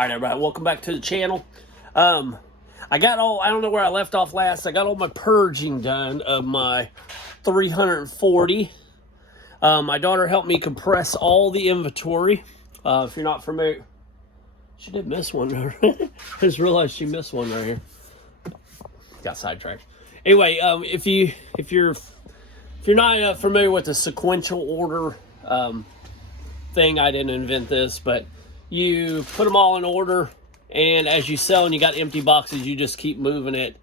Alright everybody, welcome back to the channel. I don't know where I left off last. I got all my purging done of my 340. My daughter helped me compress all the inventory. If you're not familiar, she did miss one. I just realized she missed one right here. Got sidetracked. Anyway, if you're not familiar with the sequential order thing, I didn't invent this, but you put them all in order, and as you sell and you got empty boxes, you just keep moving it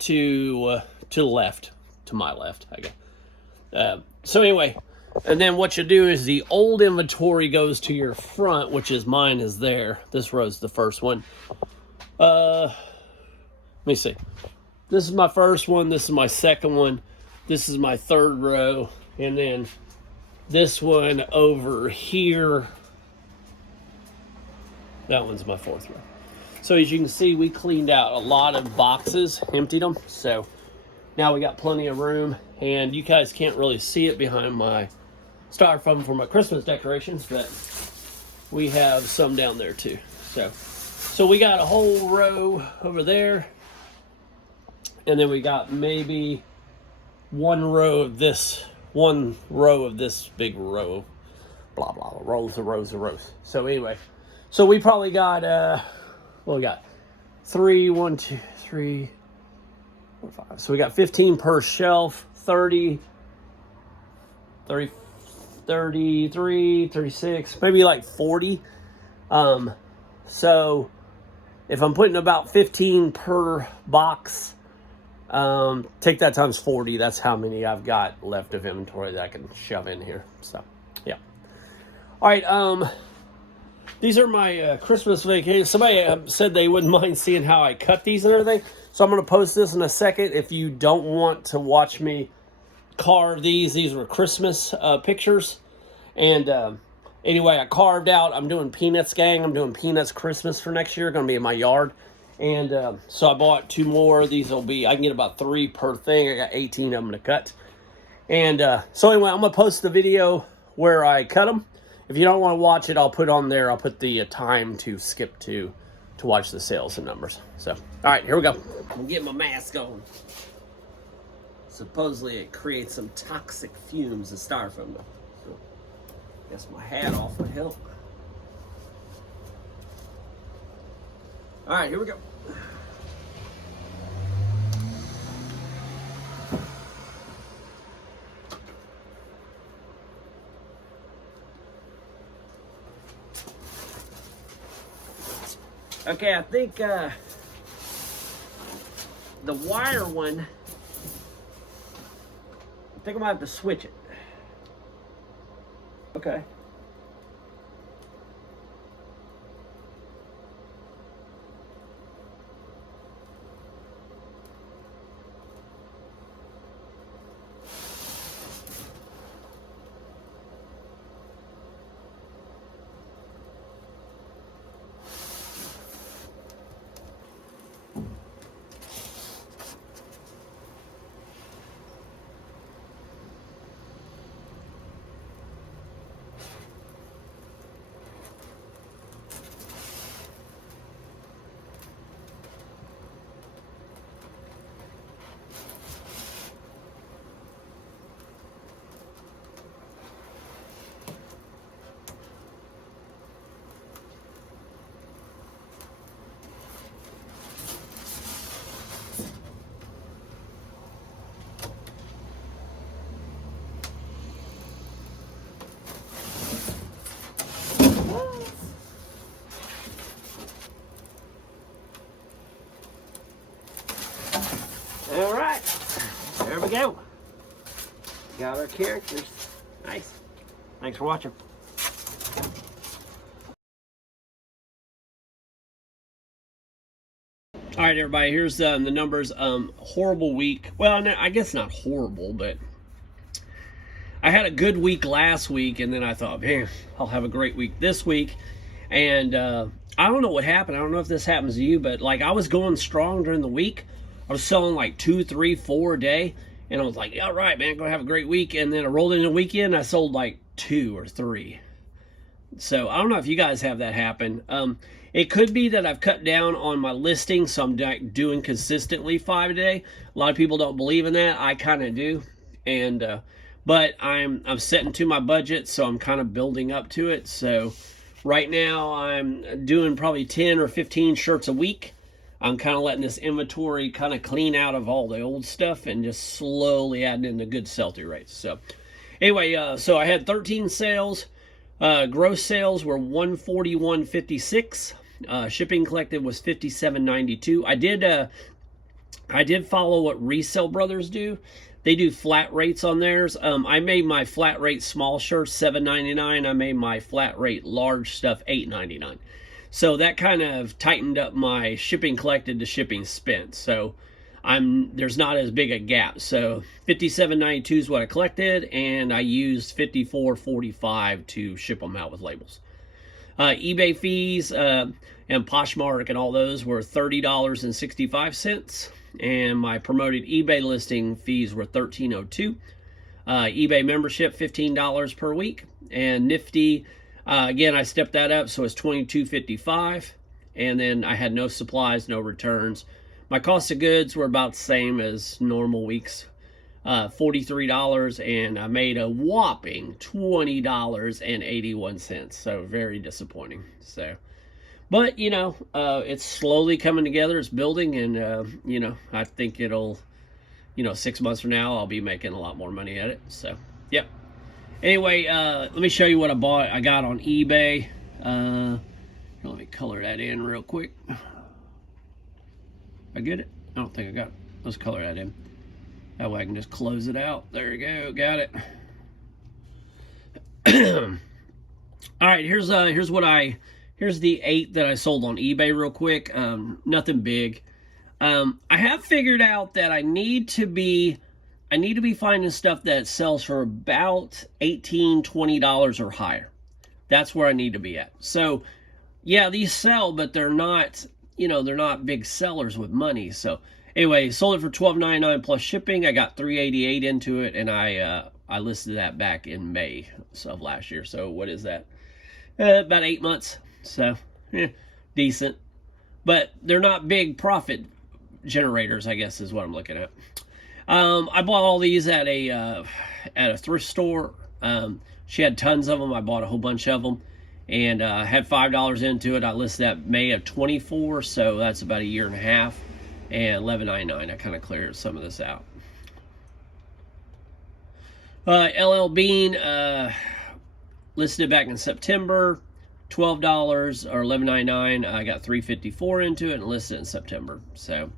to the left, to my left, I guess. So anyway, and then what you do is the old inventory goes to your front, which is mine is there. This row's the first one. Let me see. This is my first one. This is my second one. This is my third row. And then this one over here, that one's my fourth row. So as you can see, we cleaned out a lot of boxes, emptied them. So now we got plenty of room, and you guys can't really see it behind my styrofoam for my Christmas decorations, but we have some down there too. So we got a whole row over there, and then we got maybe one row of this big row, blah blah, rows of rows of rows. So anyway, so we probably got we got 3, 1, 2, 3, 4, 5. So we got 15 per shelf, 30, 33, 36, maybe like 40. So if I'm putting about 15 per box, take that times 40. That's how many I've got left of inventory that I can shove in here. So yeah. All right. These are my Christmas vacation. Somebody said they wouldn't mind seeing how I cut these and everything. So I'm going to post this in a second. If you don't want to watch me carve these were Christmas pictures. And anyway, I carved out. I'm doing Peanuts, gang. I'm doing Peanuts Christmas for next year. Going to be in my yard. And so I bought 2 more. These will be, I can get about 3 per thing. I got 18 of them to cut. And so anyway, I'm going to post the video where I cut them. If you don't want to watch it, I'll put on there. I'll put the time to skip to watch the sales and numbers. So, all right, here we go. I'm getting my mask on. Supposedly it creates some toxic fumes of styrofoam. So, I guess my hat off would help. All right, here we go. Okay, I think the wire one, I think I'm gonna have to switch it. Okay. All right, there we go. Got our characters. Nice. Thanks for watching. All right, everybody, here's the numbers. Horrible week. Well, no, I guess not horrible, but I had a good week last week, and then I thought, man, I'll have a great week this week. And I don't know what happened. I don't know if this happens to you, but like I was going strong during the week. I was selling like 2, 3, 4 a day. And I was like, all right, man, gonna have a great week. And then I rolled into the weekend, I sold like 2 or 3. So I don't know if you guys have that happen. It could be that I've cut down on my listing, so I'm doing consistently 5 a day. A lot of people don't believe in that. I kind of do, and but I'm setting to my budget, so I'm kind of building up to it. So right now I'm doing probably 10 or 15 shirts a week. I'm kind of letting this inventory kind of clean out of all the old stuff and just slowly adding in the good sell-through rates. So anyway, so I had 13 sales. Gross sales were 141.56. Shipping collected was 57.92. I did follow what Resale Brothers do. They do flat rates on theirs. I made my flat rate small shirts $7.99. I made my flat rate large stuff $8.99. So that kind of tightened up my shipping collected to shipping spent. So there's not as big a gap. So $57.92 is what I collected, and I used $54.45 to ship them out with labels. eBay fees and Poshmark and all those were $30.65, and my promoted eBay listing fees were $13.02. eBay membership $15 per week, and Nifty. Again, I stepped that up, so it's $22.55, and then I had no supplies, no returns. My cost of goods were about the same as normal weeks, $43, and I made a whopping $20.81, so very disappointing. So, but, you know, it's slowly coming together, it's building, and, you know, I think it'll, you know, 6 months from now, I'll be making a lot more money at it, so, yep. Anyway, let me show you what I got on eBay. Let me color that in real quick. I get it? I don't think I got it. Let's color that in. That way I can just close it out. There you go. Got it. All right, here's the 8 that I sold on eBay real quick. Nothing big. I have figured out that I need to be finding stuff that sells for about $18, $20 or higher. That's where I need to be at. So, yeah, these sell, but they're not, you know, they're not big sellers with money. So, anyway, sold it for $12.99 plus shipping. I got $3.88 into it, and I listed that back in May of last year. So, what is that? About 8 months. So, decent. But they're not big profit generators, I guess, is what I'm looking at. I bought all these at a thrift store. She had tons of them. I bought a whole bunch of them, and had $5 into it. I listed that May of 24, so that's about a year and a half. And $11.99. I kind of cleared some of this out. LL Bean listed it back in September, $12 or $11.99. I got $3.54 into it and listed it in September. So.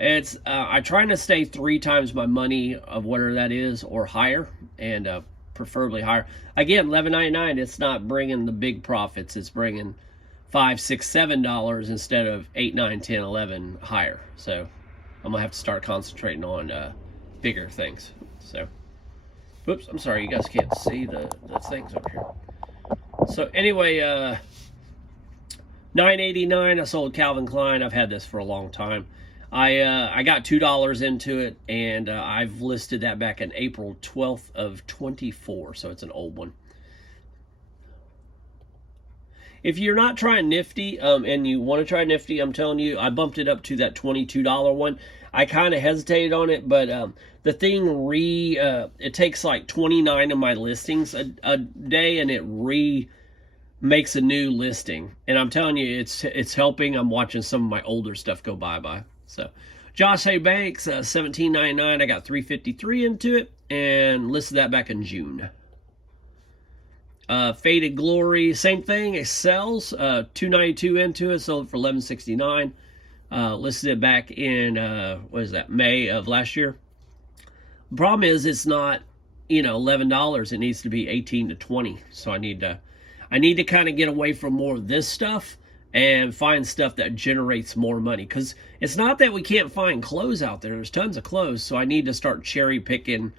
It's I'm trying to stay 3 times my money of whatever that is or higher, and preferably higher. Again, $11.99. It's not bringing the big profits. It's bringing $5, $6, $7 instead of $8, $9, $10, $11 higher. So I'm gonna have to start concentrating on bigger things. So, whoops, I'm sorry, you guys can't see the things over here. So anyway, $9.89. I sold Calvin Klein. I've had this for a long time. I got $2 into it, and I've listed that back in April 12th of 24, so it's an old one. If you're not trying Nifty, and you want to try Nifty, I'm telling you, I bumped it up to that $22 one. I kind of hesitated on it, but the thing it takes like 29 of my listings a day, and it makes a new listing. And I'm telling you, it's helping. I'm watching some of my older stuff go bye-bye. So, Josh A. Banks, $17.99. I got $3.53 into it and listed that back in June. Faded Glory, same thing. It sells. $2.92 into it, sold for $11.69. Listed it back in what is that? May of last year. The problem is it's not, you know, $11. It needs to be 18 to 20. So I need to kind of get away from more of this stuff and find stuff that generates more money, because it's not that we can't find clothes out there. There's tons of clothes, so I need to start cherry picking.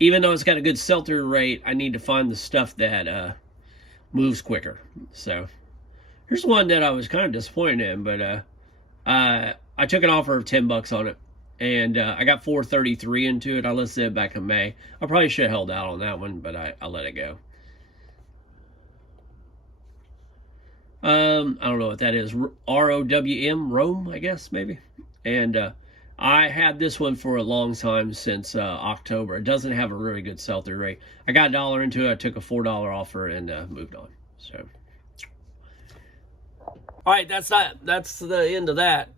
Even though it's got a good sell-through rate, I need to find the stuff that moves quicker. So here's one that I was kind of disappointed in, but I took an offer of $10 on it, and I got $4.33 into it. I listed it back in May. I probably should have held out on that one, but I let it go. I don't know what that is. ROWM, Rome, I guess, maybe. And I had this one for a long time, since October. It doesn't have a really good sell-through rate. I got $1 into it. I took a $4 offer and moved on. So, all right, that's the end of that.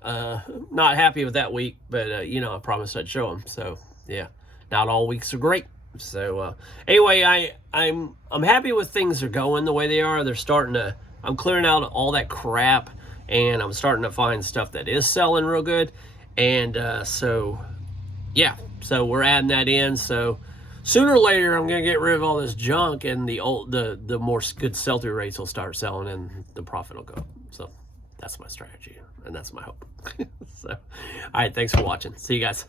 Not happy with that week, but you know, I promised I'd show them. So yeah, not all weeks are great. So anyway, I'm happy with things are going the way they are. They're starting to. I'm clearing out all that crap, and I'm starting to find stuff that is selling real good. And so yeah, so we're adding that in. So sooner or later, I'm gonna get rid of all this junk, and the more good sell-through rates will start selling, and the profit will go up. So that's my strategy, and that's my hope. So, all right, thanks for watching. See you guys.